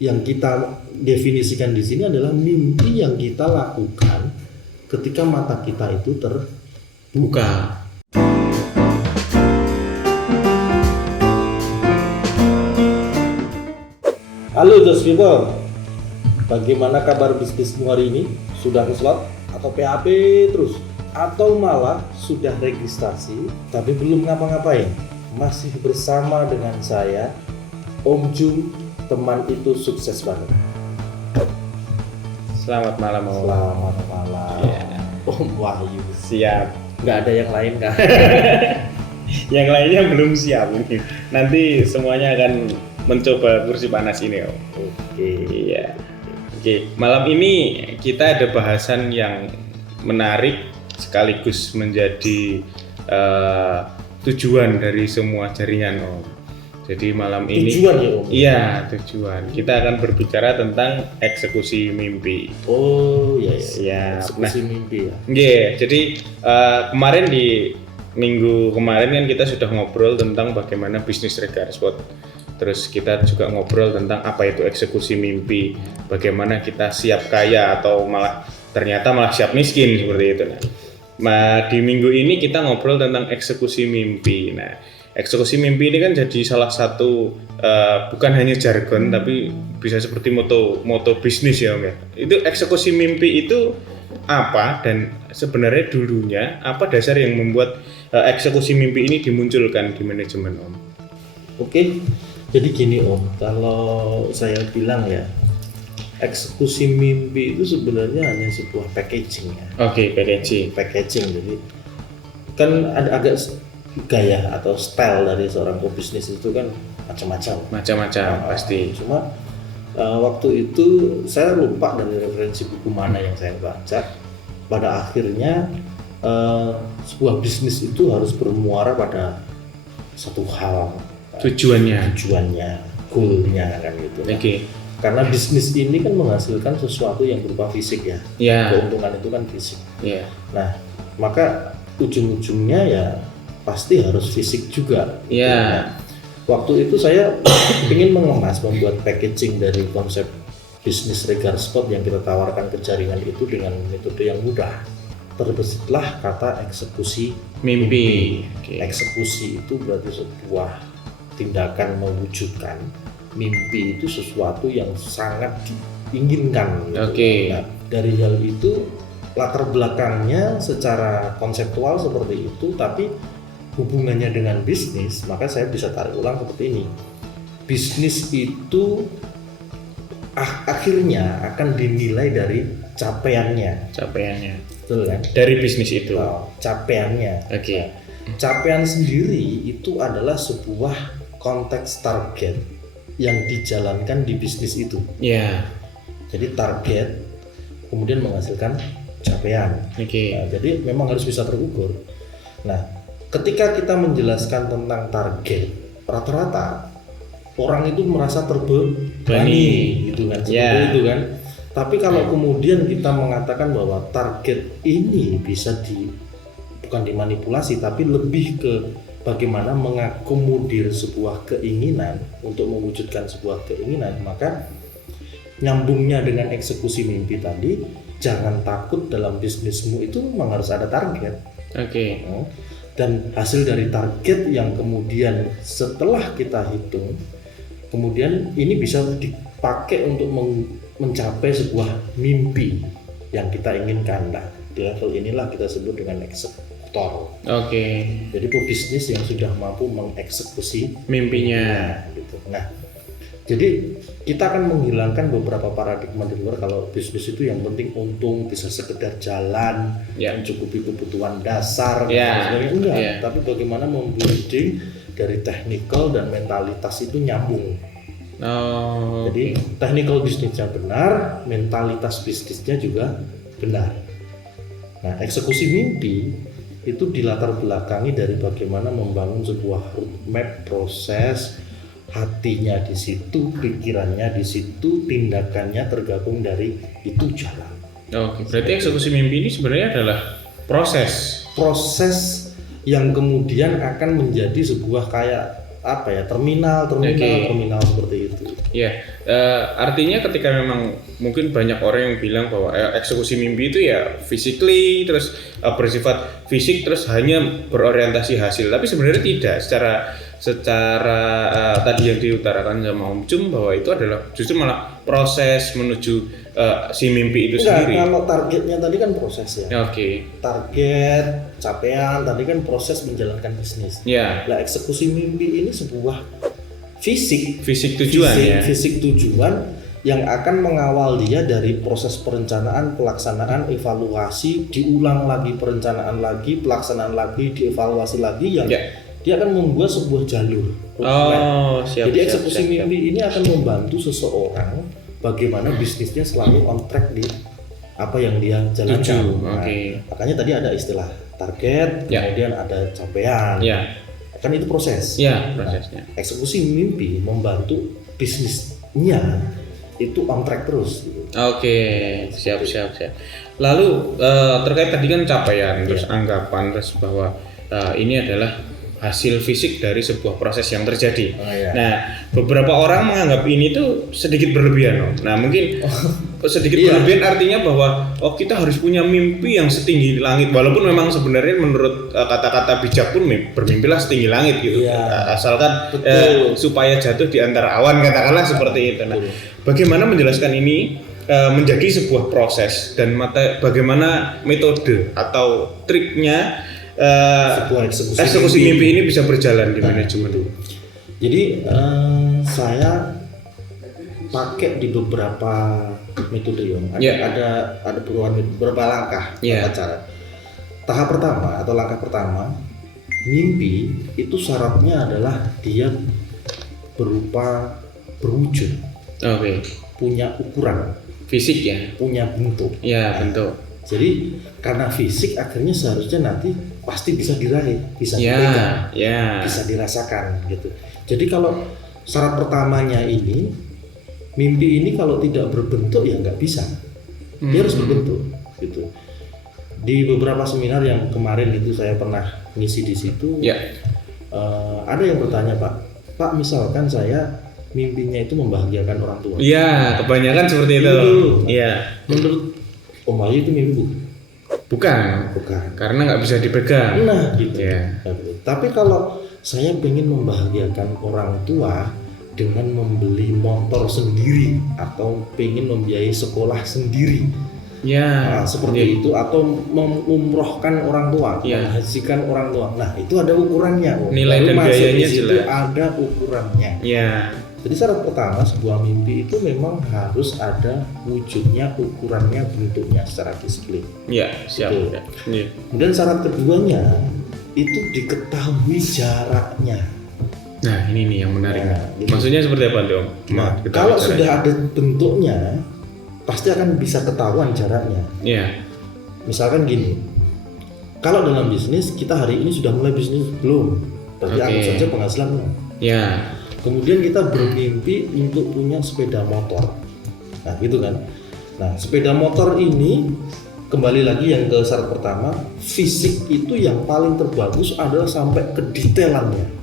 yang kita definisikan di sini adalah mimpi yang kita lakukan ketika mata kita itu terbuka. Halo Just People, bagaimana kabar bisnismu hari ini? Sudah ngeslot atau PHP terus? Atau malah sudah registrasi tapi belum ngapa-ngapain? Masih bersama dengan saya, Om Jum, teman itu sukses banget. Selamat malam Om. Selamat malam. Ya. Om Wahyu. Siap. Nggak ada yang lain kan? Yang lainnya belum siap. Nanti semuanya akan mencoba kursi panas ini Om. Oke. Iya. Oke. Malam ini kita ada bahasan yang menarik sekaligus menjadi tujuan dari semua jaringan Om. Jadi malam ini Tujuan ya Om? Iya, tujuan. Kita akan berbicara tentang eksekusi mimpi. Oh iya. Siap. Eksekusi mimpi ya. Iya, jadi kemarin di minggu kemarin kan kita sudah ngobrol tentang bagaimana bisnis Regar Spot. Terus kita juga ngobrol tentang apa itu eksekusi mimpi, bagaimana kita siap kaya atau ternyata malah siap miskin seperti itu. Nah, di minggu ini kita ngobrol tentang eksekusi mimpi. Nah, eksekusi mimpi ini kan jadi salah satu bukan hanya jargon tapi bisa seperti moto bisnis ya Om ya. Itu eksekusi mimpi itu apa dan sebenarnya dulunya apa dasar yang membuat eksekusi mimpi ini dimunculkan di manajemen Om? Oke, jadi gini Om, kalau saya bilang ya, eksekusi mimpi itu sebenarnya hanya sebuah packaging ya. Oke, Packaging, jadi kan ada agak gaya atau style dari seorang pebisnis itu kan macam-macam. Pasti. Cuma waktu itu saya lupa dari referensi buku mana yang saya baca. Pada akhirnya sebuah bisnis itu harus bermuara pada satu hal. Tujuannya, goalnya kan gitu. Oke. Karena bisnis ini kan menghasilkan sesuatu yang berupa fisik ya. Ya. Keuntungan itu kan fisik. Ya. Nah, maka ujung-ujungnya ya pasti harus fisik juga. Ya. Nah, waktu itu saya ingin membuat packaging dari konsep bisnis Regar Spot yang kita tawarkan ke jaringan itu dengan metode yang mudah. Terbesitlah kata eksekusi Mimpi. Eksekusi itu berarti sebuah tindakan mewujudkan mimpi, itu sesuatu yang sangat diinginkan gitu. Nah, dari hal itu latar belakangnya secara konseptual seperti itu, tapi hubungannya dengan bisnis, maka saya bisa tarik ulang seperti ini. Bisnis itu akhirnya akan dinilai dari capaiannya. Betul kan? Dari bisnis itu. Capaiannya. Oke. Capaian sendiri itu adalah sebuah konteks target yang dijalankan di bisnis itu. Ya. Jadi target kemudian menghasilkan capaian. Oke. Nah, jadi memang harus bisa terukur. Nah, ketika kita menjelaskan tentang target, rata-rata orang itu merasa terbebani gitu kan, seperti itu kan. Tapi kalau kemudian kita mengatakan bahwa target ini bisa bukan dimanipulasi, tapi lebih ke bagaimana mengakomodir sebuah keinginan untuk mewujudkan sebuah keinginan, maka nyambungnya dengan eksekusi mimpi tadi, jangan takut dalam bisnismu itu memang harus ada target. Oke. Dan hasil dari target yang kemudian setelah kita hitung, kemudian ini bisa dipakai untuk mencapai sebuah mimpi yang kita inginkan. Nah, di level inilah kita sebut dengan eksekutor. Oke. Jadi pebisnis yang sudah mampu mengeksekusi mimpinya gitu. Nah, jadi kita akan menghilangkan beberapa paradigma di luar kalau bisnis itu yang penting untung, bisa sekedar jalan, mencukupi kebutuhan dasar, enggak. Tapi bagaimana membuilding dari technical dan mentalitas itu nyambung. Jadi technical bisnisnya benar, mentalitas bisnisnya juga benar. Nah, eksekusi mimpi itu dilatar belakangi dari bagaimana membangun sebuah roadmap, proses, hatinya di situ, pikirannya di situ, tindakannya tergabung dari itu jalan. Oke, berarti eksekusi mimpi ini sebenarnya adalah proses yang kemudian akan menjadi sebuah kayak terminal seperti itu. Ya, artinya ketika memang mungkin banyak orang yang bilang bahwa eksekusi mimpi itu ya physically terus bersifat fisik terus hanya berorientasi hasil, tapi sebenarnya tidak. Secara tadi yang diutarakan sama Om Cum bahwa itu adalah justru malah proses menuju si mimpi itu sendiri. Kalau targetnya tadi kan proses ya. Oke. Target, capaian tadi kan proses menjalankan bisnis. Ya. Lah eksekusi mimpi ini sebuah fisik tujuan fisik tujuan yang akan mengawal dia dari proses perencanaan, pelaksanaan, evaluasi, diulang lagi, perencanaan lagi, pelaksanaan lagi, dievaluasi lagi yang dia akan membuat sebuah jalur. Jadi eksekusi mimpi ini akan membantu seseorang bagaimana bisnisnya selalu on track di apa yang dia jalankan. Makanya tadi ada istilah target, kemudian ada capaian. Kan itu proses. Prosesnya. Nah, eksekusi mimpi membantu bisnisnya itu on track terus. Siap. Lalu terkait tadi kan capaian, terus anggapan, terus bahwa ini adalah hasil fisik dari sebuah proses yang terjadi. Nah, beberapa orang menganggap ini tuh sedikit berlebihan. Nah, mungkin sedikit berlebihan artinya bahwa kita harus punya mimpi yang setinggi langit, walaupun memang sebenarnya menurut kata-kata bijak pun bermimpilah setinggi langit gitu. Asalkan supaya jatuh di antara awan, katakanlah seperti itu. Nah, bagaimana menjelaskan ini menjadi sebuah proses dan bagaimana metode atau triknya sebuah eksekusi mimpi ini bisa berjalan di manajemen. Jadi saya pakai di beberapa metode ada beberapa langkah cara. Tahap pertama atau langkah pertama, mimpi itu syaratnya adalah dia berupa berwujud. Punya ukuran fisik ya, punya bentuk. Bentuk. Jadi karena fisik akhirnya seharusnya nanti pasti bisa diraih, bisa dipegang, bisa dirasakan gitu. Jadi kalau syarat pertamanya ini, mimpi ini kalau tidak berbentuk ya nggak bisa. Dia harus berbentuk gitu. Di beberapa seminar yang kemarin itu saya pernah ngisi di situ, ada yang bertanya, Pak misalkan saya mimpinya itu membahagiakan orang tua. Kebanyakan seperti itu. Menurut Om Wahyu itu mimpi bukan, karena nggak bisa dipegang. Nah, gitu. Tapi kalau saya ingin membahagiakan orang tua dengan membeli motor sendiri atau ingin membiayai sekolah sendiri, seperti itu, atau mengumrohkan orang tua, menghajikan orang tua. Nah, itu ada ukurannya. Nilai dan biayanya jelas. Ada ukurannya. Jadi syarat pertama sebuah mimpi itu memang harus ada wujudnya, ukurannya, bentuknya secara disiplin. Siap. Kemudian syarat keduanya itu diketahui jaraknya. Nah, ini nih yang menarik. Maksudnya seperti apa, Om? Kalau sudah ada bentuknya, pasti akan bisa ketahuan jaraknya. Misalkan gini, kalau dalam bisnis kita hari ini sudah mulai bisnis belum? Berarti anggap saja penghasilan belum? Kemudian kita bermimpi untuk punya sepeda motor. Nah, gitu kan. Nah, sepeda motor ini kembali lagi yang ke syarat pertama, fisik itu yang paling terbagus adalah sampai ke detailannya.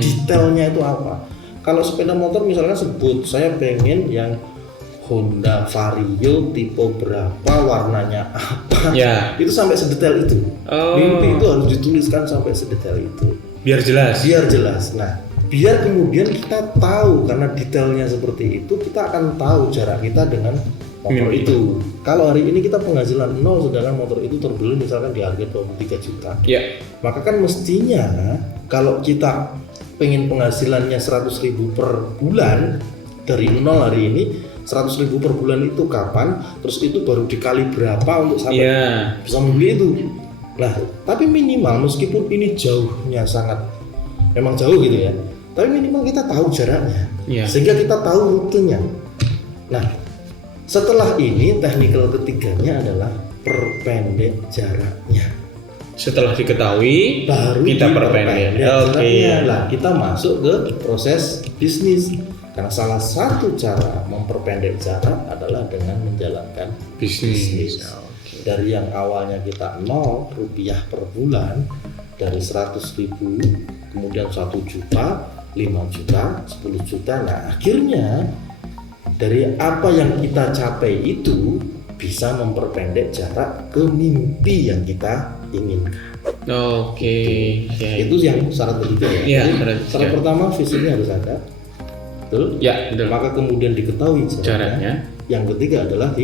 Detailnya itu apa? Kalau sepeda motor misalnya sebut saya pengen yang Honda Vario tipe berapa, warnanya apa, itu sampai sedetail itu. Mimpi itu harus dituliskan sampai sedetail itu. Biar jelas. Nah, biar kemudian kita tahu, karena detailnya seperti itu, kita akan tahu jarak kita dengan motor itu. Kalau hari ini kita penghasilan 0 sedangkan motor itu terbeli misalkan di harga 23 juta, maka kan mestinya kalau kita pengen penghasilannya 100.000 per bulan dari 0 hari ini, 100.000 per bulan itu kapan? Terus itu baru dikali berapa untuk sampai bisa membeli itu. Nah, tapi minimal meskipun ini jauhnya sangat memang jauh gitu ya, tapi minimal kita tahu jaraknya, sehingga kita tahu rutenya. Nah, setelah ini teknikal ketiganya adalah perpendek jaraknya. Setelah diketahui, baru kita perpendek jaraknya. Nah, kita masuk ke proses bisnis. Karena salah satu cara memperpendek jarak adalah dengan menjalankan bisnis. Dari yang awalnya kita 0 rupiah per bulan, dari 100.000 kemudian 1 juta, 5 juta, 10 juta. Nah, akhirnya dari apa yang kita capai itu bisa memperpendek jarak ke mimpi yang kita inginkan. Oke. Ya, Itu yang syarat ketiga ya. Iya, Jadi, syarat pertama visinya harus ada. Betul? Ya, betul. Maka kemudian diketahui Jaraknya. Yang ketiga adalah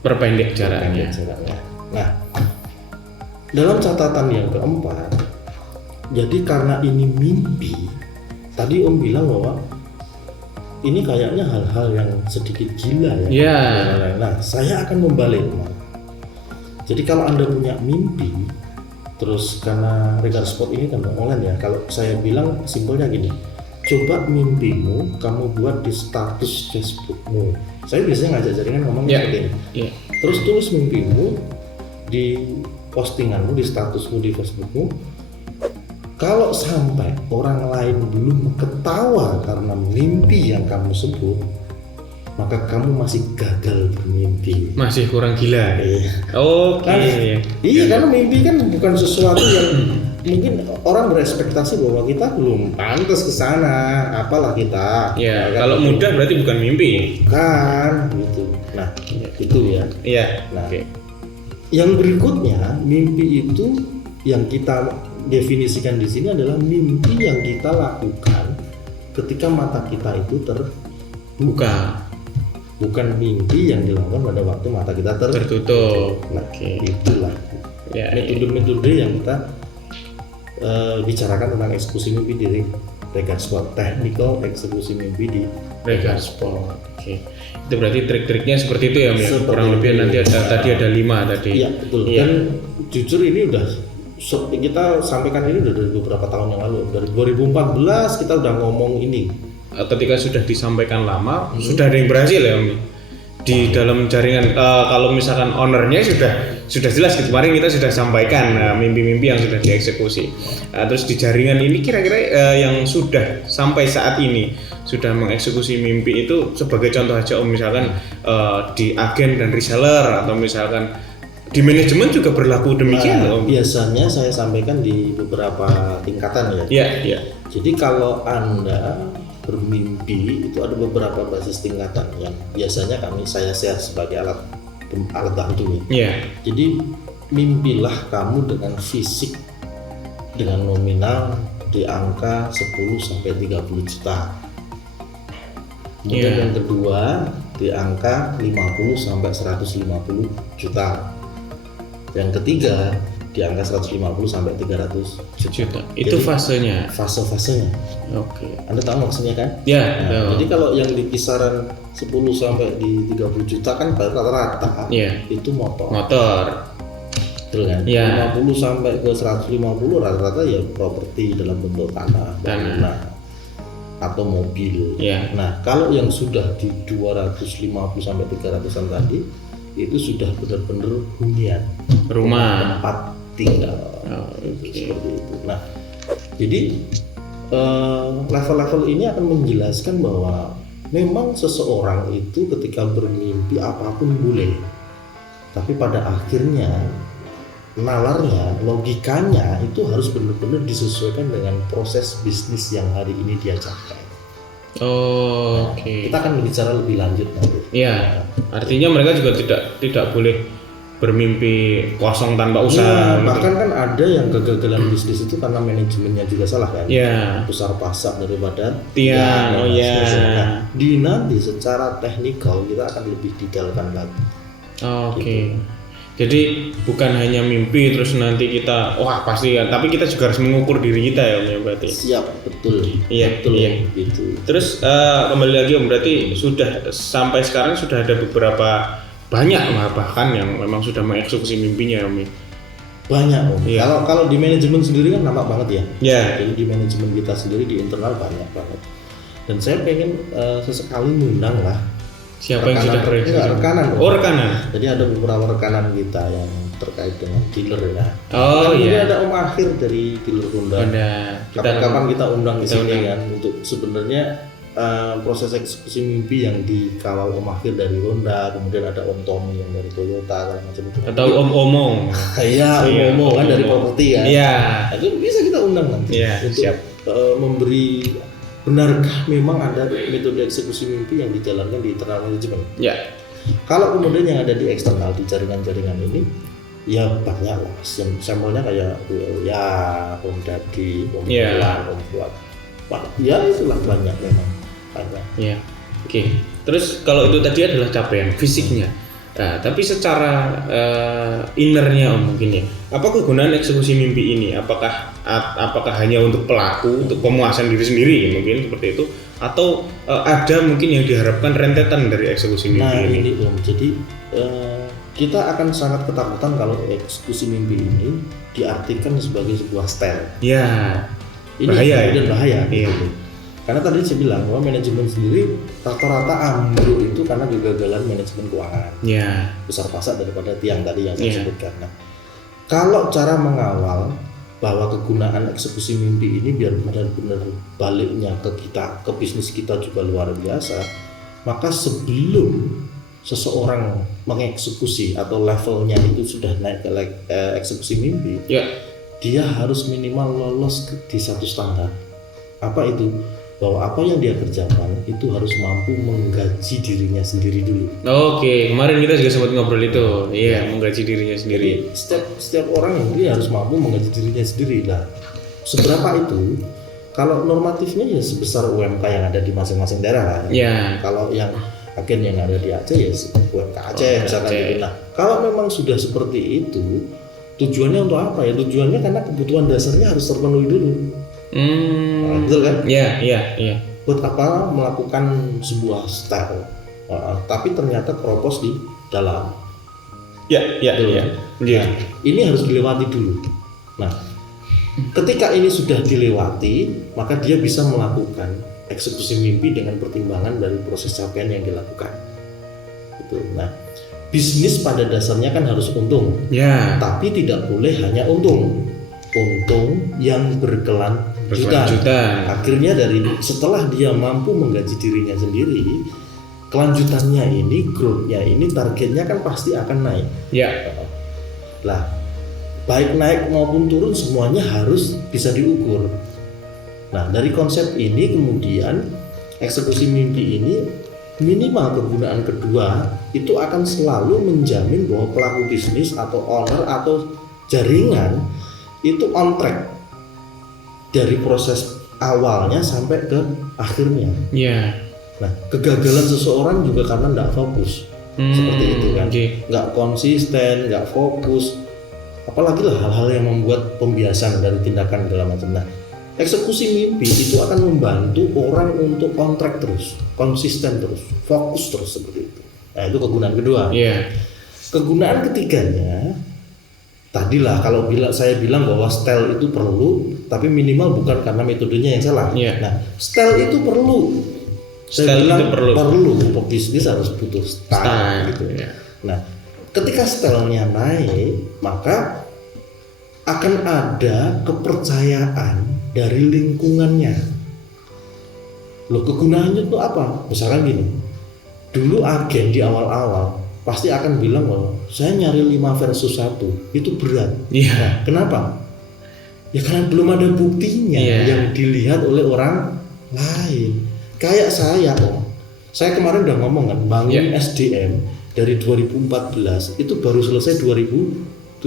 Perpendek jaraknya. Nah, dalam catatan yang keempat, jadi karena ini mimpi, tadi Om bilang bahwa ini kayaknya hal-hal yang sedikit gila ya. Iya. Nah, saya akan membalik. Jadi kalau Anda punya mimpi, terus karena Regar Sport ini kan online ya, kalau saya bilang simpelnya gini, coba mimpimu kamu buat di status Facebookmu. Saya biasanya ngajak jaringan ngomong seperti ini. Yeah. Terus tulis mimpimu di postinganmu, di statusmu di Facebookmu. Kalau sampai orang lain belum ketawa karena mimpi yang kamu sebut, maka kamu masih gagal bermimpi. Masih kurang gila. Oke. Iya, karena mimpi kan bukan sesuatu yang mungkin orang berekspektasi bahwa kita belum pantas ke sana, apalah kita. Ya, kalau mudah berarti bukan mimpi. Kan, gitu. Nah, itu ya. Iya. Nah, yang berikutnya, mimpi itu yang kita definisikan di sini adalah mimpi yang kita lakukan ketika mata kita itu terbuka. Bukan mimpi yang dilakukan pada waktu mata kita tertutup. Nah, itulah metode-metode yang kita bicarakan tentang eksekusi mimpi di Regar Sport, technical eksekusi mimpi di Regar Sport. Oke. Itu berarti trik-triknya seperti itu ya, kurang lebih nanti tadi ada 5 tadi. Iya, betul. Iya. Dan jujur ini udah kita sampaikan ini udah dari beberapa tahun yang lalu. Dari 2014 kita udah ngomong ini. Ketika sudah disampaikan lama, sudah ada yang berhasil ya, Om. Di dalam jaringan kalau misalkan ownernya sudah jelas, kemarin kita sudah sampaikan mimpi-mimpi yang sudah dieksekusi. Terus di jaringan ini kira-kira yang sudah sampai saat ini sudah mengeksekusi mimpi itu sebagai contoh aja Om, misalkan di agen dan reseller atau misalkan di manajemen juga berlaku demikian Om. Biasanya saya sampaikan di beberapa tingkatan ya. Iya. Jadi kalau Anda bermimpi itu ada beberapa basis tingkatan yang biasanya saya share sebagai alat bantu. Iya. Jadi mimpilah kamu dengan fisik dengan nominal di angka 10 sampai 30 juta. Kemudian yang kedua di angka 50 sampai 150 juta. Yang ketiga di angka 150 sampai 300 juta. Itu fasenya. Fase-fasenya. Oke. Anda tahu maksudnya kan? Ya. Jadi kalau yang di kisaran 10 sampai di 30 juta kan rata-rata itu motor. Betul kan? 50 sampai ke 150 rata-rata ya properti dalam bentuk tanah. Atau mobil. Nah, kalau yang sudah di 250 sampai 300-an tadi itu sudah benar-benar hunian, rumah, tempat tinggal. Seperti itu. Nah, jadi level-level ini akan menjelaskan bahwa memang seseorang itu ketika bermimpi apapun boleh, tapi pada akhirnya nalarnya, logikanya itu harus benar-benar disesuaikan dengan proses bisnis yang hari ini dia capai. Kita akan bicara lebih lanjut nanti. Iya, artinya mereka juga tidak boleh bermimpi kosong tanpa usaha. Bahkan kan ada yang kegagalan bisnis itu karena manajemennya juga salah kan. Besar pasak daripada tiang. Di nanti secara teknikal kita akan lebih detailkan lagi. Gitu. Jadi bukan hanya mimpi terus nanti kita pasti kan, tapi kita juga harus mengukur diri kita ya berarti. Siap, betul. Iya. Gitu. Terus kembali lagi Om, berarti sudah sampai sekarang sudah ada beberapa banyak bahkan yang memang sudah mengeksekusi mimpinya Om. Banyak Om. Kalau di manajemen sendiri kan nampak banget ya. Jadi di manajemen kita sendiri di internal banyak banget. Dan saya pengen sesekali ngundang lah. Siapa yang sudah bereksekusi? Rekanan. Rekanan. Jadi ada beberapa rekanan kita yang terkait dengan dealer ya. Jadi ada Om Akhir dari dealer Honda. Kapan-kapan kita undang di sini kan untuk sebenarnya proses eksekusi mimpi yang dikawal Om Akhir dari Honda, kemudian ada Om Tommy yang dari Toyota macam itu. Atau Om Omong. Iya, Om Omong kan dari properti ya. Iya. Itu bisa kita undang nanti untuk memberi benarkah memang ada metode eksekusi mimpi yang dijalankan di internal manajemen? Ya. Kalau kemudian yang ada di eksternal, di jaringan-jaringan ini, ya banyak lah. Sampelnya kayak ya, Om Dadi, Om Bulan, Om Fuad. Ya itulah banyak memang. Banyak. Ya. Oke. Terus kalau itu tadi adalah capaian fisiknya. Nah, tapi secara innernya Om mungkin ya. Apa kegunaan eksekusi mimpi ini? Apakah hanya untuk pelaku, untuk pemuasan diri sendiri mungkin seperti itu, atau ada mungkin yang diharapkan rentetan dari eksekusi mimpi ini? Nah ini Om, jadi kita akan sangat ketakutan kalau eksekusi mimpi ini diartikan sebagai sebuah style. Ya. Ini bahaya kemudian bahaya. Iya. Gitu. Karena tadi saya bilang bahwa manajemen sendiri rata-rata ambruk itu karena kegagalan manajemen keuangan. Ya. Besar pasak daripada tiang tadi yang saya sebutkan. Nah, kalau cara mengawal bahwa kegunaan eksekusi mimpi ini biar benar-benar baliknya ke kita, ke bisnis kita juga luar biasa, maka sebelum seseorang mengeksekusi atau levelnya itu sudah naik ke eksekusi mimpi, dia harus minimal lolos di satu standar. Apa itu? Bahwa apa yang dia kerjakan itu harus mampu menggaji dirinya sendiri dulu. Oke, kemarin kita juga sempat ngobrol itu. Iya, menggaji dirinya sendiri. Jadi, setiap orang ini harus mampu menggaji dirinya sendiri. Nah, seberapa itu? Kalau normatifnya ya sebesar UMK yang ada di masing-masing daerah. Ya. Kalau yang agen yang ada di Aceh ya UMK Aceh misalkan gitu. Nah, kalau memang sudah seperti itu, tujuannya untuk apa ya? Tujuannya karena kebutuhan dasarnya harus terpenuhi dulu. Nah, betul kan? Iya. Buat apa melakukan sebuah style, tapi ternyata keropos di dalam. Iya. Nah, ini harus dilewati dulu. Nah, ketika ini sudah dilewati, maka dia bisa melakukan eksekusi mimpi dengan pertimbangan dari proses capaian yang dilakukan. Gitu. Nah, bisnis pada dasarnya kan harus untung, tapi tidak boleh hanya untung yang berkelanjutan. Akhirnya setelah dia mampu menggaji dirinya sendiri, kelanjutannya ini, growth-nya ini, targetnya kan pasti akan naik. Lah, baik naik maupun turun semuanya harus bisa diukur. Nah, dari konsep ini kemudian eksekusi mimpi ini minimal kegunaan kedua itu akan selalu menjamin bahwa pelaku bisnis atau owner atau jaringan itu on track dari proses awalnya sampai ke akhirnya. Nah, kegagalan seseorang juga karena nggak fokus, seperti itu kan, nggak konsisten, nggak fokus, apalagi lah hal-hal yang membuat pembiasan dari tindakan segala macam. Nah, eksekusi mimpi itu akan membantu orang untuk on track terus, konsisten terus, fokus terus seperti itu. Nah, itu kegunaan kedua. Kegunaan ketiganya tadilah kalau saya bilang bahwa style itu perlu, tapi minimal bukan karena metodenya yang salah. Nah, style itu perlu. Saya bilang perlu. Pebisnis harus butuh style gitu. Nah, ketika stylenya naik, maka akan ada kepercayaan dari lingkungannya. Loh, kegunaannya itu apa? Misalkan gini, dulu agen di awal-awal pasti akan bilang bahwa saya nyari 5 versus 1 itu berat. Nah, kenapa? Ya karena belum ada buktinya yang dilihat oleh orang lain. Kayak saya kemarin udah ngomong kan, bangun SDM dari 2014 itu baru selesai 2017.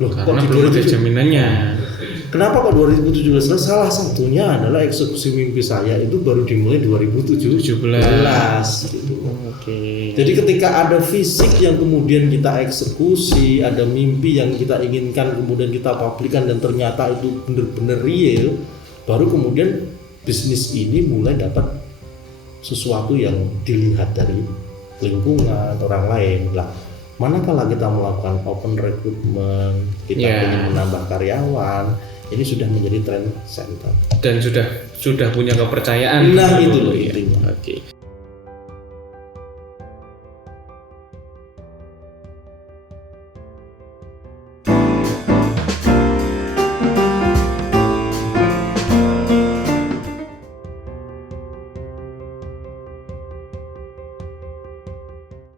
Loh, karena belum ada jaminannya. Kenapa kok 2017? Salah satunya adalah eksekusi mimpi saya itu baru dimulai 2017 gitu. Jadi ketika ada fisik yang kemudian kita eksekusi, ada mimpi yang kita inginkan kemudian kita publikkan dan ternyata itu benar-benar real, baru kemudian bisnis ini mulai dapat sesuatu yang dilihat dari lingkungan orang lain. Lah, manakala kita melakukan open recruitment, kita ingin menambah karyawan, ini sudah menjadi trend center dan sudah punya kepercayaan. Nah, itu loh intinya.